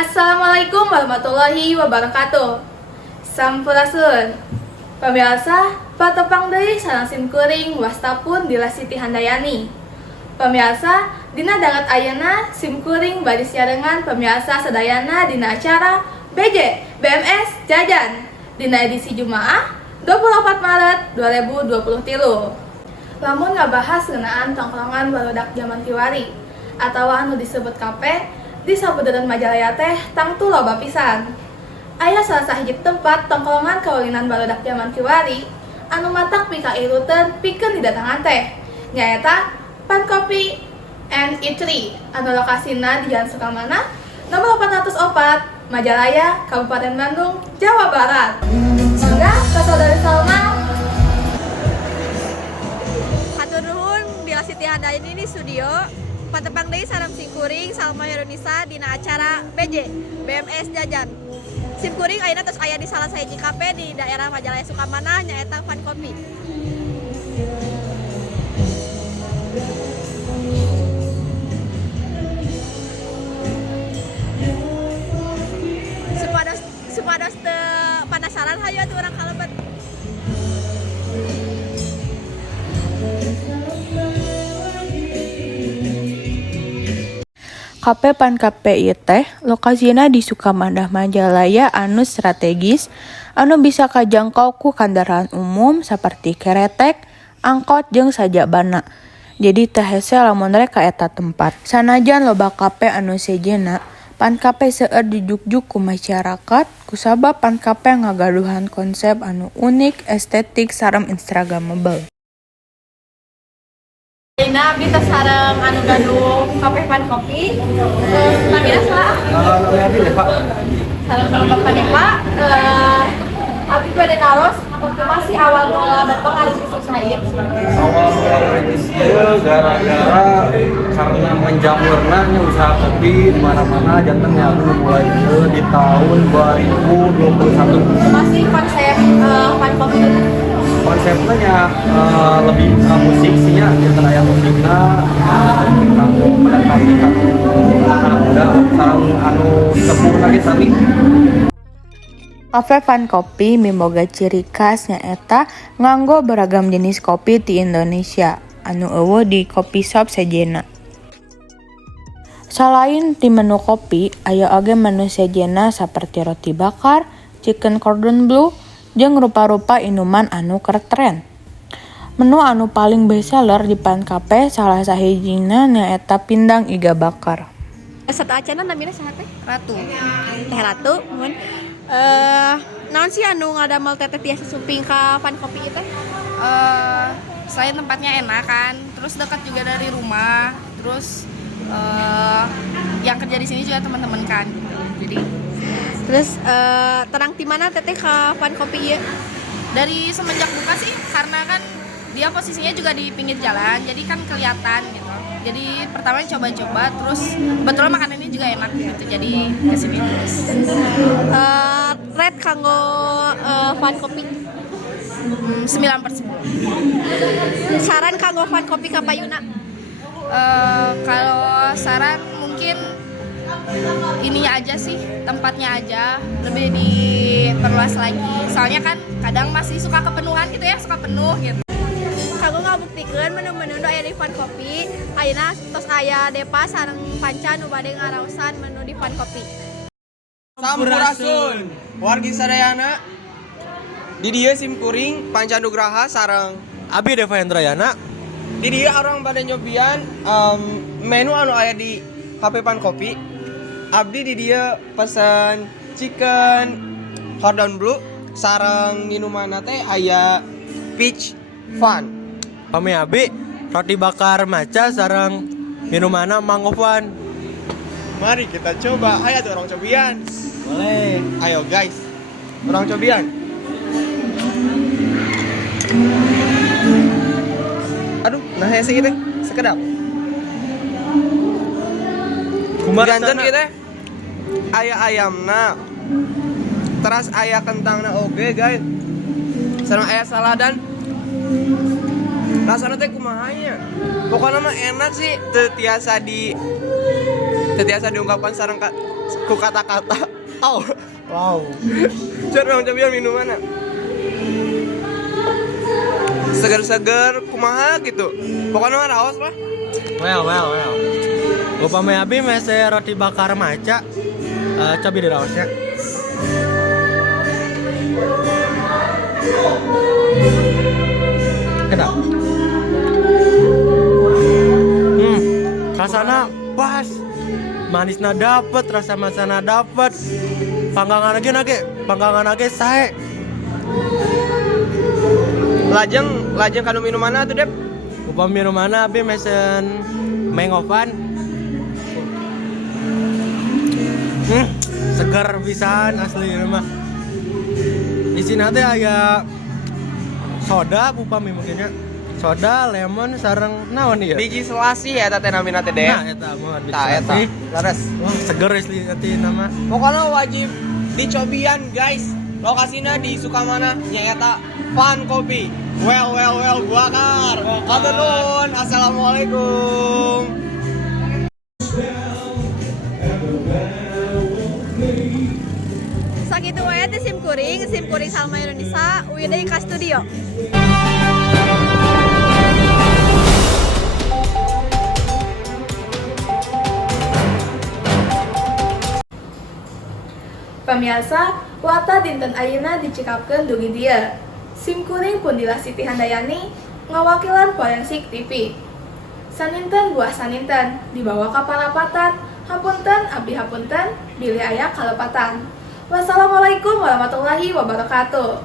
Assalamualaikum warahmatullahi wabarakatuh. Sampurasun. Pemirsa, patepang deui sareng simkuring wastapun Dila Siti Handayani. Pemirsa, dina dangat ayeuna simkuring bari siarengan pemirsa sadayana dina acara BJ BMS Jajan dina edisi Jumaah 24 Maret 2023. Lamun ngabahas ngeunaan tongkrongan barudak zaman kiwari atawa anu disebut kape di sabeudeureuh Majalaya teh tangtu loba pisan. Aya salah sahiji tempat tongkrongan kaulinan barudak zaman kiwari anu matak pikairuteun pikeun didatangan teh nyaeta Pan Kopi and Eatery anu lokasina di Jalan Sukamana nomor 404 Majalaya, Kabupaten Bandung, Jawa Barat. Mangga ka saudari Salma. Hatur nuhun Dila Siti Handayani di studio. Patepang deui sareng simkuring Salma Yunisa dina acara BJ BMS Jajan. Simkuring ayeuna tos aya di salah sahiji kafe di daerah Majalaya Sukamana nyaeta Pan Kopi. Supados teu penasaran hayu atuh urang kalebet. Kape Pan Kape ieu teh lokasina di Sukamana Majalaya anu strategis anu bisa kajangkau ku kendaraan umum saperti keretek, angkot jeung sajabana. Jadi teu hese lamun rek ka eta tempat. Sanajan loba kape anu sejena, Pan Kape seueur dijuk-juk ku masyarakat kusabab Pan Kape ngagaduhan konsep anu unik, estetik sareng instagramable. Ayeuna abdi teh sareng anu gaduh kafe Pan Kopi. Namina saha? Namanya Abi deh Pak. Sareng Bapak Depa. Abdi bade naros masih awal mula berpengaruh di Said. Awal mula merintis ieu gara-gara karena menjamurna usaha kopi di mana-mana jantennya aku mulai di tahun 2021. Masih konsep Pan Kopi. Konsepnya lebih musik sih ya, yang aya musikna kanggo mendekati anak muda sareng anu sepuh lagi sami. Kafe Pan Kopi miboga ciri khas nyaeta nganggo beragam jenis kopi di Indonesia anu eueuh di kopi shop sejena. Selain di menu kopi, aya oge menu sejena saperti roti bakar, chicken cordon bleu, jeung rupa-rupa inuman anu keur tren. Menu anu paling bestseller di Pan Kape salah sahijina nyaeta pindang iga bakar. Satu acana namina saha teh? Ratu. Teh Ratu mun naon sih anu ngadamel teteh tiasa suping ka Pan Kopi ieu teh? Selain tempatnya enak kan, terus dekat juga dari rumah, terus yang kerja di sini juga teman-teman kan gitu. Jadi Terus terang di mana teteh ka Pan Kopi ieu? dari semenjak buka sih, karena kan dia posisinya juga di pinggir jalan, jadi kan kelihatan gitu. Jadi pertama coba-coba, terus betul makanannya juga enak gitu, jadi kesini terus. Red kanggo Pan Kopi 9/10. saran kanggo Pan Kopi ka payuna. Kalau saran mungkin ininya aja sih, tempatnya aja lebih diperluas lagi. Soalnya kan kadang masih suka kepenuhan gitu ya, suka penuh gitu. Kanggo ngabuktikeun menu-menu nu aya di Pan Kopi, ayeuna tos aya Depa sareng Panca nu bade ngaraosan menu di Pan Kopi. Sampurasun wargi sadayana di dieu simkuring Pancanugraha sareng Abi Deva Hendrayana. di dieu orang pada nyobian menu anu aya di Kafe Pan Kopi. Abdi di dieu pesen chicken cordon bleu sareng minumanna teh aya peach fun. Kami Abi roti bakar maca sareng minumanna mango fun. Mari kita coba. Ayo tuh orang cobian. Boleh. Ayo guys. Orang cobian. Aduh, nah hese gitu. Sekedap. Kumaha Janten rasana? gitu. Aya ayamna. Terus aya kentangna oge, guys. Sareng aya saladan. Rasana teh kumaha nya? Pokoknya mah enak sih, teu setiasa diungkapkan sareng ku kata-kata. Au. Wow. Cer Bang Cobian minuman. Seger-seger kumaha gitu. Pokoknya mah raos lah. Well. Upami abi mese roti bakar maca. Coba di raosnya. Enak. Rasana pas. Manisna dapet, rasa masana dapet. Panggangan lagi sae. Lajeng kanu minuman tuh, Dep? Upami rumana abi mesen mengovan. Segar pisan asli mah. Di sini teh aya soda upami mungkinnya. Soda, lemon, sareng naon ieu? Biji selasih ya teh namina teh, Dep. Nah, eta mah Eta. Laras. Wah, seger asli hati nama. Pokoknya wajib dicobian, guys. Lokasinya di Sukamana, nyaeta Fun Kopi. Well, Bakar. Hatur nuhun. Assalamualaikum. Sakitu wae teh sim kuring Salma Indonesia, udah ka studio. Pemirsa, wata dinten ayeuna dicikapkeun dugi dieu. Sim kuring pun dilah Siti Handayani ngawakilan Forensik TV. Saninten buah saninten dibawa ka parapatan. Hapunten abdi hapunten bilih aya kalepatan. Wassalamualaikum warahmatullahi wabarakatuh.